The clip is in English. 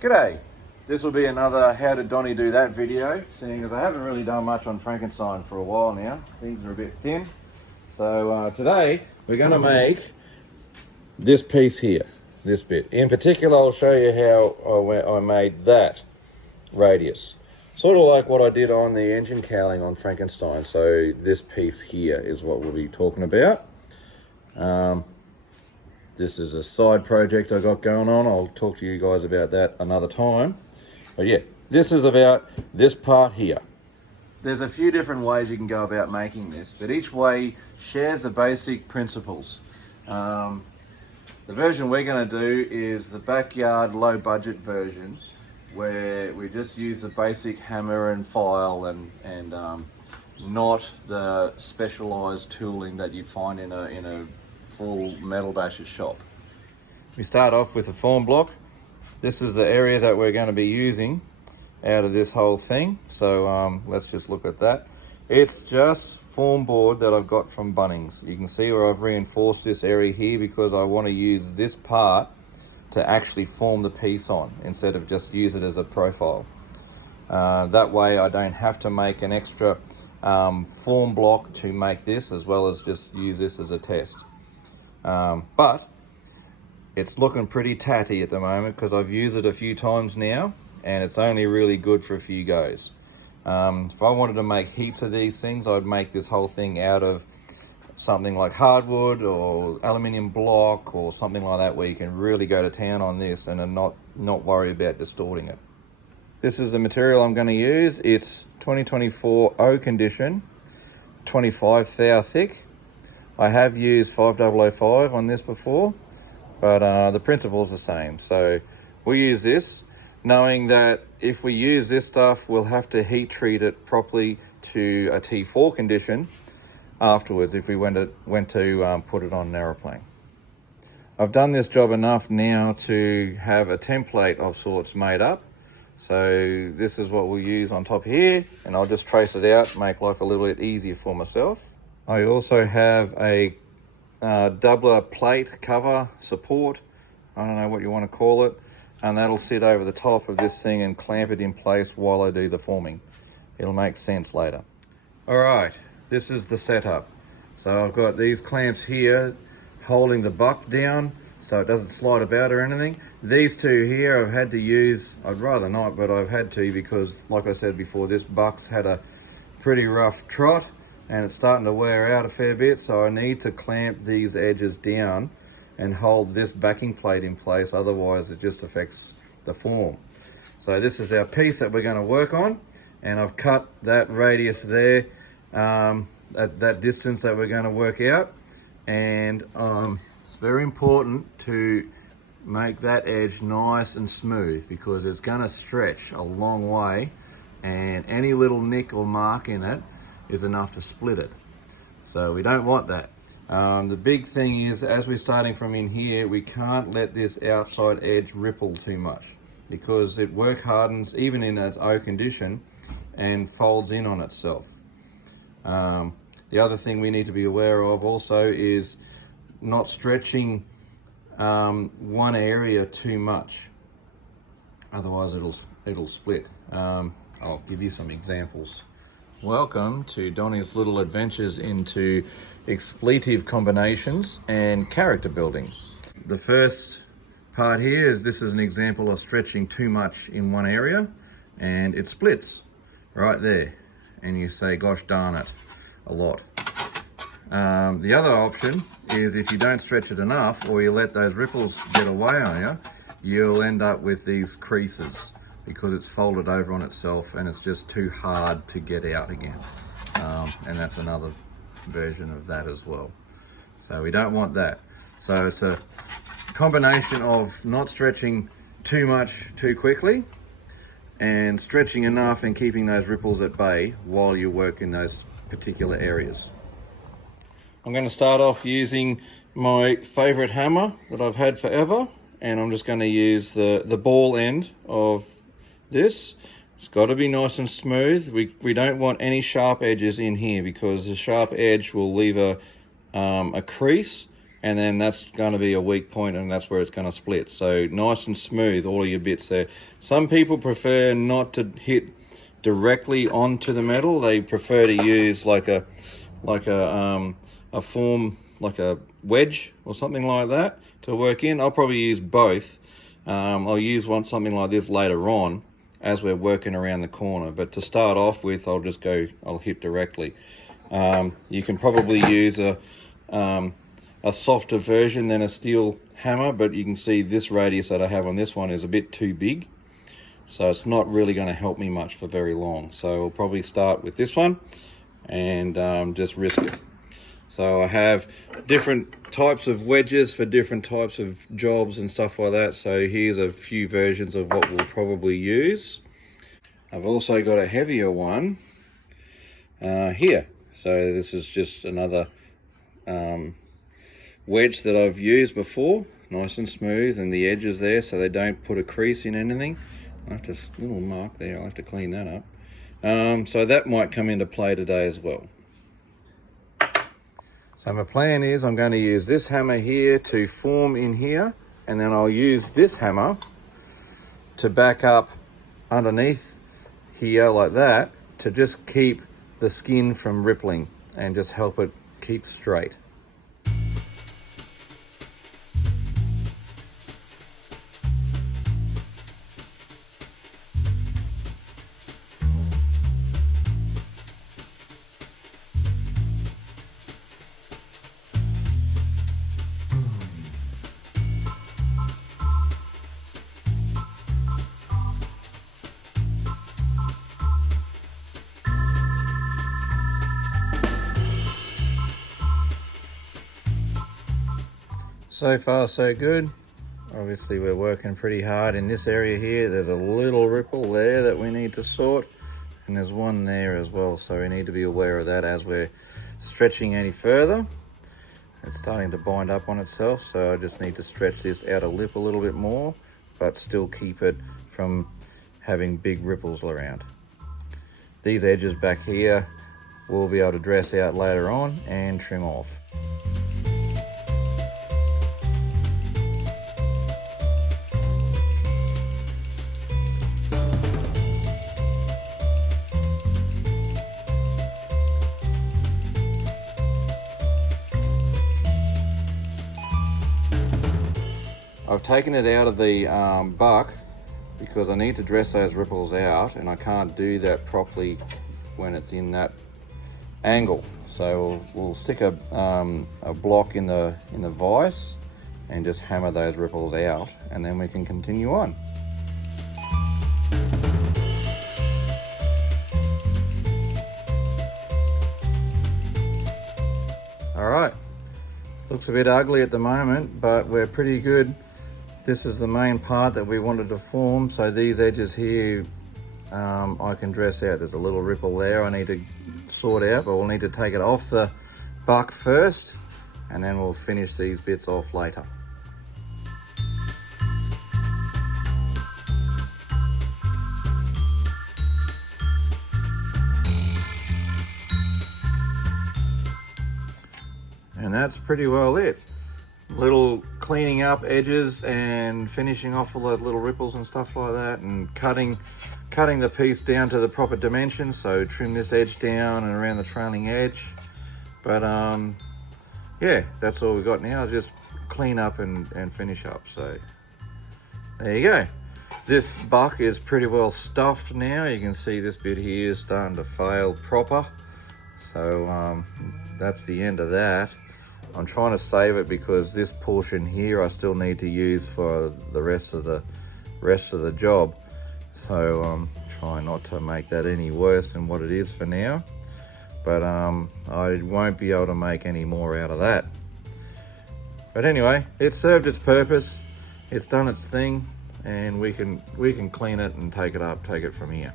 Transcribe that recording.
G'day, this will be another how did Donny do that video, seeing as I haven't really done much on Frankenstein for a while now. Things are a bit thin. So today we're going to make this piece here, this bit. In particular, I'll show you how I made that radius. Sort of like what I did on the engine cowling on Frankenstein. So this piece here is what we'll be talking about. This is a side project I got going on. I'll talk to you guys about that another time. But yeah, this is about this part here. There's a few different ways you can go about making this, but each way shares the basic principles. The version we're going to do is the backyard low budget version, where we just use the basic hammer and file and not the specialized tooling that you'd find in a full metal basher shop. We start off with a form block. This is the area that we're going to be using out of this whole thing. So let's just look at that. It's just form board that I've got from Bunnings. You can see where I've reinforced this area here because I want to use this part to actually form the piece on instead of just use it as a profile. That way I don't have to make an extra form block to make this, as well as just use this as a test. But it's looking pretty tatty at the moment because I've used it a few times now and it's only really good for a few goes. If I wanted to make heaps of these things, I'd make this whole thing out of something like hardwood or aluminium block or something like that, where you can really go to town on this and not worry about distorting it. This is the material I'm going to use. It's 2024 O condition, 25 thou thick. I have used 5005 on this before, but the principle is the same. So we use this, knowing that if we use this stuff, we'll have to heat treat it properly to a T4 condition afterwards if we went to put it on an aeroplane. I've done this job enough now to have a template of sorts made up. So this is what we'll use on top here, and I'll just trace it out, make life a little bit easier for myself. I also have a doubler plate cover support, I don't know what you want to call it, and that'll sit over the top of this thing and clamp it in place while I do the forming. It'll make sense later. All right, this is the setup. So I've got these clamps here holding the buck down so it doesn't slide about or anything. These two here I've had to use, I'd rather not, but I've had to because, like I said before, this buck's had a pretty rough trot and it's starting to wear out a fair bit, so I need to clamp these edges down and hold this backing plate in place, otherwise it just affects the form. So this is our piece that we're going to work on, and I've cut that radius there at that distance that we're going to work out, and it's very important to make that edge nice and smooth because it's going to stretch a long way, and any little nick or mark in it is enough to split it. So we don't want that. The big thing is, as we're starting from in here, we can't let this outside edge ripple too much because it work hardens even in its O condition and folds in on itself. The other thing we need to be aware of also is not stretching one area too much, otherwise it'll split. I'll give you some examples. Welcome to Donny's little adventures into expletive combinations and character building. The first part here is, this is an example of stretching too much in one area and it splits right there, and you say, gosh darn it, a lot. The other option is, if you don't stretch it enough or you let those ripples get away on you, you'll end up with these creases because it's folded over on itself and it's just too hard to get out again. And that's another version of that as well. So we don't want that. So it's a combination of not stretching too much too quickly and stretching enough and keeping those ripples at bay while you work in those particular areas. I'm going to start off using my favorite hammer that I've had forever, and I'm just going to use the ball end of this. It's got to be nice and smooth. We don't want any sharp edges in here because the sharp edge will leave a crease and then that's going to be a weak point, and that's where it's going to split. So nice and smooth, all of your bits there. Some people prefer not to hit directly onto the metal. They prefer to use like a form, like a wedge or something like that to work in. I'll probably use both. I'll use something like this later on as we're working around the corner, but to start off with, I'll hit directly. You can probably use a softer version than a steel hammer, but you can see this radius that I have on this one is a bit too big, so it's not really going to help me much for very long. So I'll probably start with this one and just risk it. So I have different types of wedges for different types of jobs and stuff like that. So here's a few versions of what we'll probably use. I've also got a heavier one here. So this is just another wedge that I've used before, nice and smooth, and the edges there so they don't put a crease in anything. I have this little mark there, I'll have to clean that up. So that might come into play today as well. So my plan is I'm going to use this hammer here to form in here, and then I'll use this hammer to back up underneath here like that to just keep the skin from rippling and just help it keep straight. So far so good. Obviously we're working pretty hard in this area here. There's a little ripple there that we need to sort, and there's one there as well, so we need to be aware of that as we're stretching any further. It's starting to bind up on itself, so I just need to stretch this outer lip a little bit more, but still keep it from having big ripples around. These edges back here we'll be able to dress out later on and trim off. I've taken it out of the buck because I need to dress those ripples out, and I can't do that properly when it's in that angle. So we'll stick a block in the vise and just hammer those ripples out, and then we can continue on. All right, looks a bit ugly at the moment, but we're pretty good. This is the main part that we wanted to form, so these edges here I can dress out. There's a little ripple there I need to sort out, but we'll need to take it off the buck first, and then we'll finish these bits off later. And that's pretty well it. Little cleaning up edges and finishing off all those little ripples and stuff like that, and cutting the piece down to the proper dimensions. So trim this edge down and around the trailing edge. But yeah, that's all we've got now. Just clean up and finish up. So there you go. This buck is pretty well stuffed now. You can see this bit here is starting to fail proper. So that's the end of that. I'm trying to save it because this portion here I still need to use for the rest of the job. So I'm trying not to make that any worse than what it is for now. But I won't be able to make any more out of that. But anyway, it served its purpose. It's done its thing, and we can clean it and take it from here.